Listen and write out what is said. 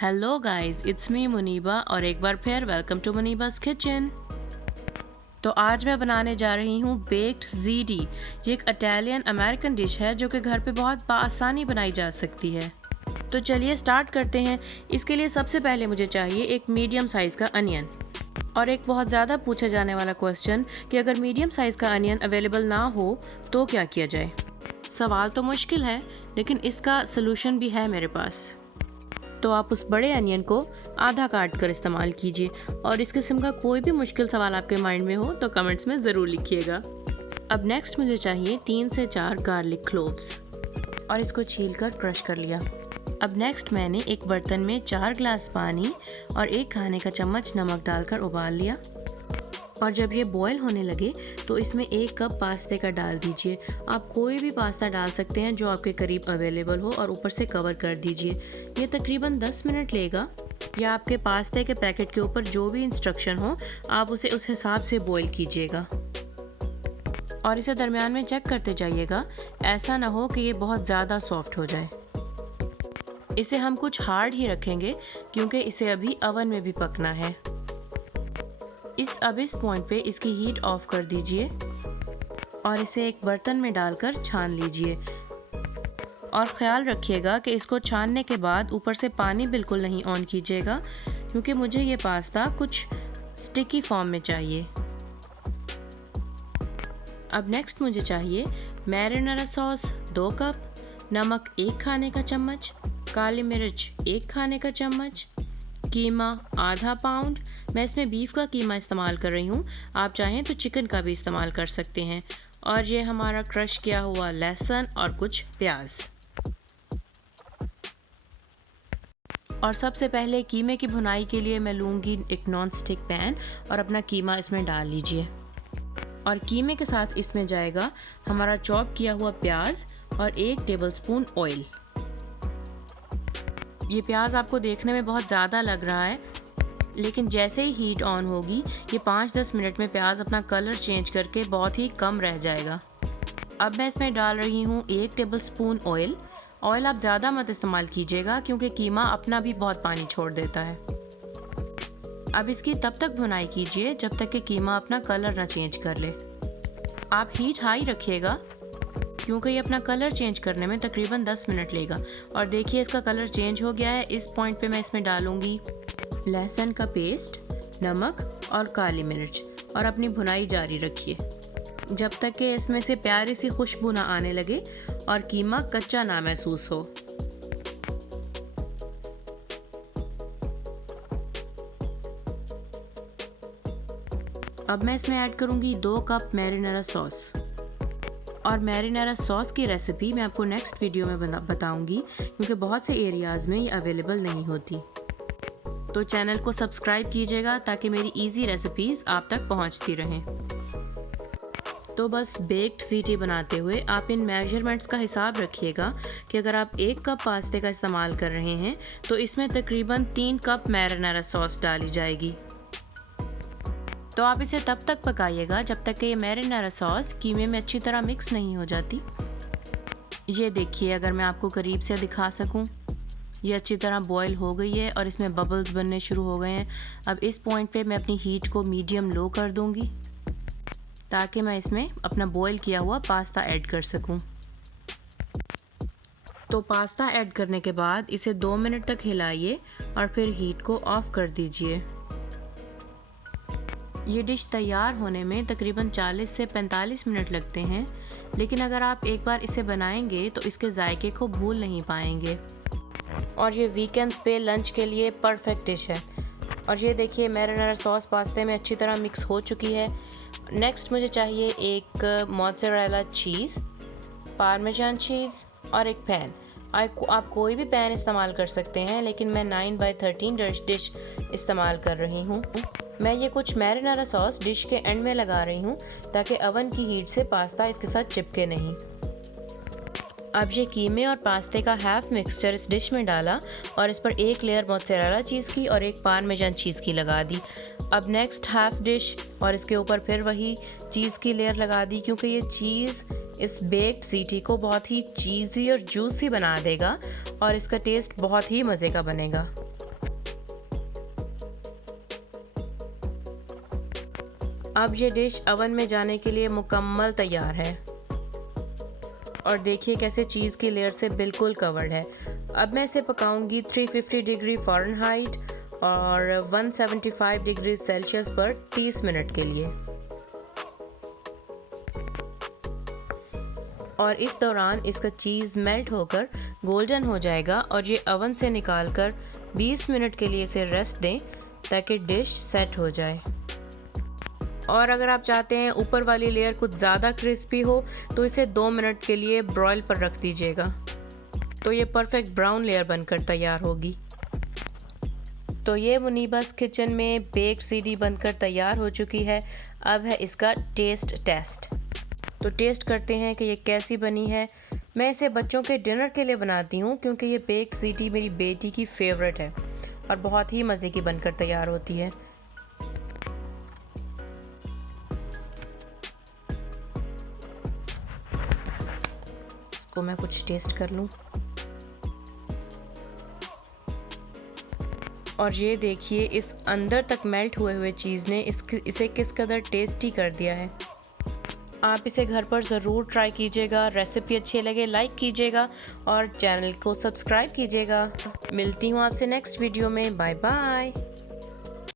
Hello guys, it's me Muniba और एक बार फिर वेलकम टू मुनीबास किचन। तो आज मैं बनाने जा रही हूँ बेक्ड ज़ीडी। ये एक इटालियन अमेरिकन डिश है जो कि घर पे बहुत आसानी बनाई जा सकती है। तो चलिए स्टार्ट करते हैं। इसके लिए सबसे पहले मुझे चाहिए एक मीडियम साइज़ का अनियन। और एक बहुत ज़्यादा पूछा जाने वाला क्वेश्चन कि अगर मीडियम साइज़ का अनियन अवेलेबल ना हो तो क्या किया जाए। सवाल तो मुश्किल है, लेकिन इसका सलूशन भी है मेरे पास। तो आप उस बड़े अनियन को आधा काट कर इस्तेमाल कीजिए। और इस किस्म का कोई भी मुश्किल सवाल आपके माइंड में हो तो कमेंट्स में ज़रूर लिखिएगा। अब नेक्स्ट मुझे चाहिए 3 से 4 गार्लिक क्लोव्स और इसको छील कर क्रश कर लिया। अब नेक्स्ट मैंने एक बर्तन में 4 ग्लास पानी और 1 खाने का चम्मच नमक डालकर उबाल लिया। और जब ये बॉयल होने लगे तो इसमें 1 कप पास्ते का डाल दीजिए। आप कोई भी पास्ता डाल सकते हैं जो आपके करीब अवेलेबल हो और ऊपर से कवर कर दीजिए। ये तकरीबन 10 मिनट लेगा, या आपके पास्ते के पैकेट के ऊपर जो भी इंस्ट्रक्शन हो आप उसे उस हिसाब से बॉयल कीजिएगा। और इसे दरमियान में चेक करते जाइएगा, ऐसा ना हो कि ये बहुत ज़्यादा सॉफ्ट हो जाए। इसे हम कुछ हार्ड ही रखेंगे क्योंकि इसे अभी ओवन में भी पकना है। इस पॉइंट पे इसकी हीट ऑफ कर दीजिए और इसे एक बर्तन में डालकर छान लीजिए। और ख़्याल रखिएगा कि इसको छानने के बाद ऊपर से पानी बिल्कुल नहीं ऑन कीजिएगा, क्योंकि मुझे ये पास्ता कुछ स्टिकी फॉर्म में चाहिए। अब नेक्स्ट मुझे चाहिए मैरिनेरा सॉस 2 कप, नमक 1 खाने का चम्मच, काली मिर्च 1 खाने का चम्मच, कीमा आधा पाउंड। मैं इसमें बीफ का कीमा इस्तेमाल कर रही हूँ, आप चाहें तो चिकन का भी इस्तेमाल कर सकते हैं। और ये हमारा क्रश किया हुआ लहसुन और कुछ प्याज। और सबसे पहले कीमे की भुनाई के लिए मैं लूँगी एक नॉन स्टिक पैन और अपना कीमा इसमें डाल लीजिए। और कीमे के साथ इसमें जाएगा हमारा चॉप किया हुआ प्याज और 1 टेबलस्पून ऑयल। ये प्याज आपको देखने में बहुत ज़्यादा लग रहा है, लेकिन जैसे ही हीट ऑन होगी ये 5-10 मिनट में प्याज अपना कलर चेंज करके बहुत ही कम रह जाएगा। अब मैं इसमें डाल रही हूँ 1 टेबलस्पून ऑयल। ऑयल आप ज़्यादा मत इस्तेमाल कीजिएगा क्योंकि कीमा अपना भी बहुत पानी छोड़ देता है। अब इसकी तब तक भुनाई कीजिए जब तक कि कीमा अपना कलर ना चेंज कर ले। आप हीट हाई रखिएगा क्योंकि ये अपना कलर चेंज करने में तकरीबन 10 मिनट लेगा। और देखिए इसका कलर चेंज हो गया है। इस पॉइंट पे मैं इसमें डालूंगी लहसुन का पेस्ट, नमक और काली मिर्च और अपनी भुनाई जारी रखिए जब तक कि इसमें से प्यारी सी खुशबू ना आने लगे और कीमा कच्चा ना महसूस हो। अब मैं इसमें ऐड करूंगी 2 कप मैरिनेरा सॉस। और मैरिनेरा सॉस की रेसिपी मैं आपको नेक्स्ट वीडियो में बताऊंगी क्योंकि बहुत से एरियाज़ में ये अवेलेबल नहीं होती। तो चैनल को सब्सक्राइब कीजिएगा ताकि मेरी इजी रेसिपीज़ आप तक पहुंचती रहें। तो बस बेक्ड ज़ीडी बनाते हुए आप इन मेजरमेंट्स का हिसाब रखिएगा कि अगर आप 1 कप पास्ते का इस्तेमाल कर रहे हैं तो इसमें तकरीबन 3 कप मैरिनेरा सॉस डाली जाएगी। तो आप इसे तब तक पकाइएगा जब तक कि ये मैरिनेरा सॉस कीमे में अच्छी तरह मिक्स नहीं हो जाती। ये देखिए, अगर मैं आपको करीब से दिखा सकूं, ये अच्छी तरह बॉईल हो गई है और इसमें बबल्स बनने शुरू हो गए हैं। अब इस पॉइंट पे मैं अपनी हीट को मीडियम लो कर दूंगी ताकि मैं इसमें अपना बॉईल किया हुआ पास्ता ऐड कर सकूं। तो पास्ता ऐड करने के बाद इसे 2 मिनट तक हिलाइए और फिर हीट को ऑफ कर दीजिए। ये डिश तैयार होने में तकरीबन 40 से 45 मिनट लगते हैं, लेकिन अगर आप एक बार इसे बनाएंगे तो इसके जायके को भूल नहीं पाएंगे। और ये वीकेंड्स पे लंच के लिए परफेक्ट डिश है। और ये देखिए मैरिनेरा सॉस पास्ते में अच्छी तरह मिक्स हो चुकी है। नेक्स्ट मुझे चाहिए एक मोज़रेला चीज़, पार्मेजान चीज़ और एक पैन। आप कोई भी पैन इस्तेमाल कर सकते हैं, लेकिन मैं 9x13 डिश इस्तेमाल कर रही हूँ। मैं ये कुछ मैरिनेरा सॉस डिश के एंड में लगा रही हूँ ताकि ओवन की हीट से पास्ता इसके साथ चिपके नहीं। अब ये कीमे और पास्ते का हाफ मिक्सचर इस डिश में डाला और इस पर 1 लेयर मोज़रेला चीज़ की और 1 पार्मेजान चीज़ की लगा दी। अब नेक्स्ट हाफ डिश और इसके ऊपर फिर वही चीज़ की लेयर लगा दी, क्योंकि ये चीज़ इस बेक्ड ज़ीडी को बहुत ही चीज़ी और जूसी बना देगा और इसका टेस्ट बहुत ही मज़े का बनेगा। अब ये डिश ओवन में जाने के लिए मुकम्मल तैयार है और देखिए कैसे चीज़ की लेयर से बिल्कुल कवर्ड है। अब मैं इसे पकाऊंगी 350 डिग्री फ़ारेनहाइट और 175 डिग्री सेल्सियस पर 30 मिनट के लिए। और इस दौरान इसका चीज़ मेल्ट होकर गोल्डन हो जाएगा और ये ओवन से निकालकर 20 मिनट के लिए इसे रेस्ट दें ताकि डिश सेट हो जाए। और अगर आप चाहते हैं ऊपर वाली लेयर कुछ ज़्यादा क्रिस्पी हो तो इसे 2 मिनट के लिए ब्रॉयल पर रख दीजिएगा, तो ये परफेक्ट ब्राउन लेयर बनकर तैयार होगी। तो ये मुनीबास किचन में बेक्ड ज़ीडी बनकर तैयार हो चुकी है। अब है इसका टेस्ट। तो टेस्ट करते हैं कि ये कैसी बनी है। मैं इसे बच्चों के डिनर के लिए बनाती हूँ क्योंकि ये बेक्ड ज़ीडी मेरी बेटी की फेवरेट है और बहुत ही मज़े की बनकर तैयार होती है। इसको मैं कुछ टेस्ट कर लूँ। और ये देखिए इस अंदर तक मेल्ट हुए चीज़ ने इसे किस कदर टेस्टी कर दिया है। आप इसे घर पर ज़रूर ट्राई कीजिएगा। रेसिपी अच्छी लगे लाइक कीजिएगा और चैनल को सब्सक्राइब कीजिएगा। मिलती हूँ आपसे नेक्स्ट वीडियो में। Bye bye.